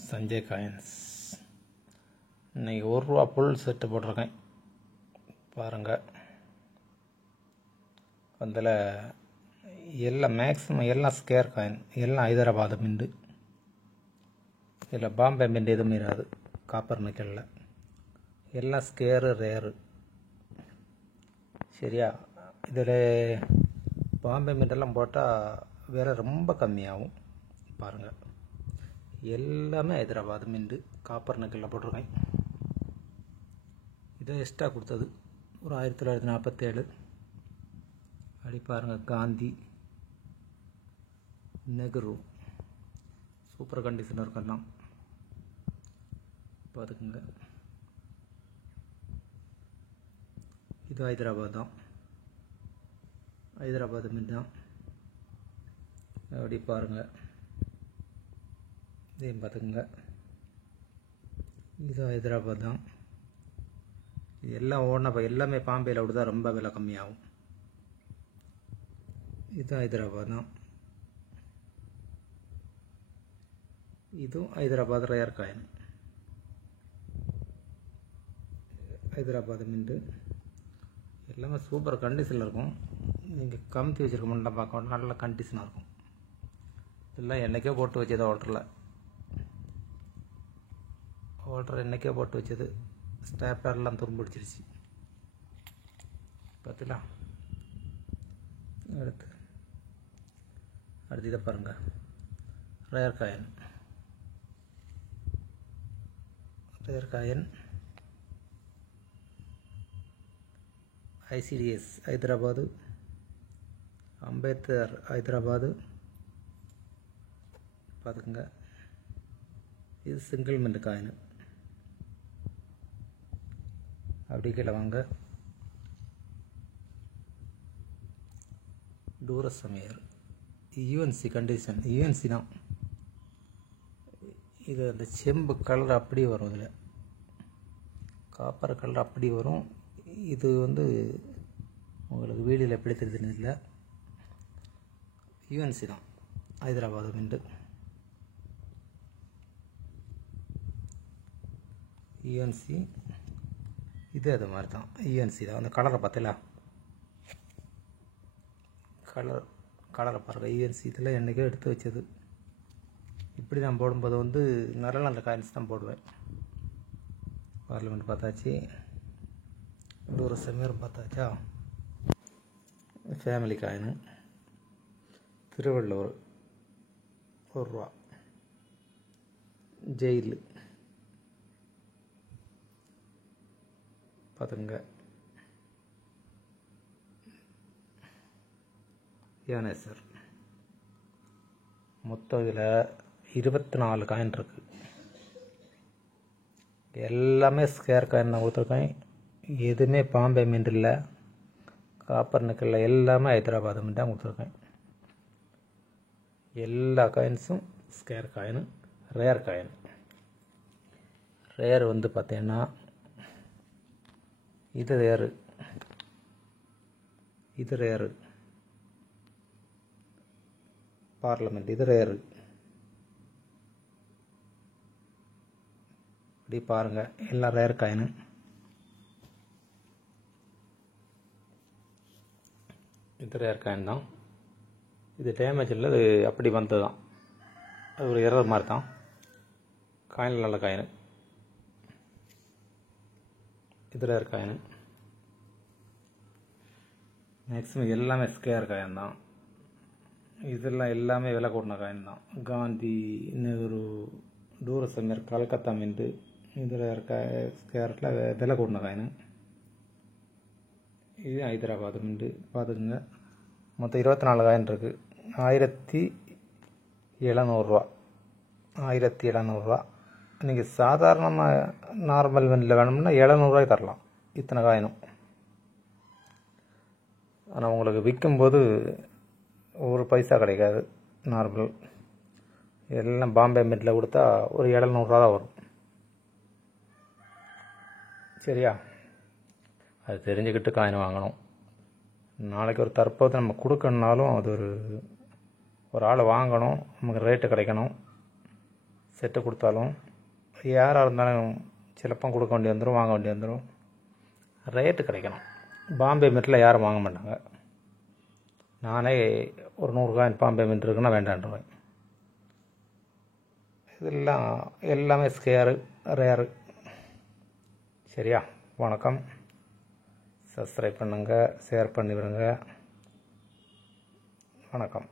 Sanjay coins. இன்றைக்கி ரூபா full set போட்டிருக்கேன் பாருங்கள். அதில் எல்லாம் மேக்ஸிமம் எல்லாம் ஸ்கேர் காயின், எல்லாம் ஹைதராபாத் மிண்டு. இதில் பாம்பே மிண்டு எதுவும் இராது. காப்பர் நிக்கலில் எல்லாம் ஸ்கேரு ரேரு. சரியா? இதில் பாம்பே மிண்டெல்லாம் போட்டால் விலை ரொம்ப கம்மியாகும். பாருங்கள், எல்லாமே ஹைதராபாத் மிண்டு காப்பர் நிக்கலில் போட்டிருக்கேன். இதை எக்ஸ்ட்ரா கொடுத்தது ஒரு 1947. அப்படி பாருங்கள், காந்தி, நெஹ்ரு, சூப்பர் கண்டிஷன் இருக்கலாம் பார்த்துக்குங்க. இது ஹைதராபாத் தான், ஹைதராபாத் மின் தான். அப்படி பாருங்கள், இதையும் பார்த்துக்குங்க. இது ஹைதராபாத் தான். இது எல்லாம் ஓடின எல்லாமே பாம்பேயில் விட ரொம்ப விலை கம்மியாகும். இது ஹைதராபாத் தான். இதுவும் ஹைதராபாத் ரேர் காயின், ஹைதராபாத் மிண்டு. எல்லாமே சூப்பர் கண்டிஷனில் இருக்கும். நீங்கள் கமுத்தி வச்சுருக்க முன்னே பார்க்க நல்ல கண்டிஷனாக இருக்கும். இதெல்லாம் என்றைக்கே போட்டு வச்சது ஓட்டர் என்றைக்கே போட்டு வச்சது. ஸ்டாப்லர்லாம் துரும்பிடிச்சிருச்சு பார்த்தீங்களா? அடுத்து இதை பாருங்கள், rare coin. Rare coin ICDS Hyderabad, Ambedkar Hyderabad பார்த்துக்குங்க. இது சிங்கிள் மின்ட் காயின். அப்படி கீழே வாங்க, டூரசமேர் UNC கண்டிஷன், UNC தான். இது அந்த செம்பு கலர் அப்படி வரும், இதில் காப்பர் கலர் அப்படி வரும். இது வந்து உங்களுக்கு வீடியோவில் எப்படி தெரியுதுன்னு இல்லை, UNC தான், ஹைதராபாத் மிண்டு. UNC இது அது மாதிரி தான், UNC தான். அந்த கலரை பார்த்தீங்களா? கலரை பாருங்கள், UNC. இதில் என்றைக்கோ எடுத்து வச்சது. இப்படி நான் போடும்போது வந்து நல்ல நல்ல காயின்ஸ் தான் போடுவேன். பார்லிமெண்ட் பார்த்தாச்சு, டூரசமேர் பார்த்தாச்சா. ஃபேமிலி காயின், திருவள்ளூர் ரூபா, ஜெயில் பார்த்துங்க. யானேசர். மொத்தம் இதில் 24 காயின் இருக்குது. எல்லாமே ஸ்கேர் காயின் நான் கொடுத்துருக்கேன். எதுவுமே பாம்பே மின்ட் இல்லை, காப்பர் நிக்கலில் எல்லாமே ஹைதராபாத் மின்ட் தான் கொடுத்துருக்கேன். எல்லா காயின்ஸும் square coin, rare coin. Rare வந்து பார்த்தீங்கன்னா இது ரேரு, இது ரேரு. பார்லிமெண்ட் இது ரேரு. இப்படி பாருங்கள், எல்லாம் ரேர் காயின். இது ரேர் காயின் தான். இது டேமேஜ் இல்லை, அது அப்படி வந்தது தான். அது ஒரு எரர் மாதிரி தான். காயின் நல்ல காயின். இது ரேர் காயின். மேக்ஸிமம் எல்லாமே ஸ்கேர் காயின் தான். இதெல்லாம் எல்லாமே விலை கூட்டின காயின் தான். காந்தி, நெஹ்ரு, டூரசமேர், கல்கத்தா மிண்டு. இதில் ஸ்கேரில் விலை கூட்டின காயின். இது ஹைதராபாத் மிண்டு பார்த்துக்குங்க. மொத்தம் 24 காயின் இருக்குது. 1700 1700. நீங்கள் சாதாரணமாக நார்மல் மின்னில் வேணும்னா 700 தரலாம் இத்தனை காயினும். ஆனால் உங்களுக்கு விற்கும்போது ஒரு பைசா கிடைக்காது. நார்மல் எல்லாம் பாம்பே மின்னில் கொடுத்தா ஒரு 700 தான் வரும். சரியா? அது தெரிஞ்சுக்கிட்டு காயின் வாங்கணும். நாளைக்கு ஒரு தற்போது நம்ம கொடுக்கணுனாலும் அது ஒரு ஆளை வாங்கணும், நமக்கு ரேட்டு கிடைக்கணும். செட்டு கொடுத்தாலும் யாராக இருந்தாலும் சிலப்பம் கொடுக்க வேண்டி வந்துடும், வாங்க வேண்டி வந்துடும். ரேட்டு கிடைக்கணும். பாம்பே மின்ட்டில் யாரும் வாங்க மாட்டாங்க. நானே ஒரு 100 காயின் பாம்பே மின்ட் இருக்குன்னா வேண்டான்றுவேன். இதெல்லாம் எல்லாமே ஸ்கேரு, ரேரு. சரியா? வணக்கம். சப்ஸ்கிரைப் பண்ணுங்கள், ஷேர் பண்ணி விடுங்க. வணக்கம்.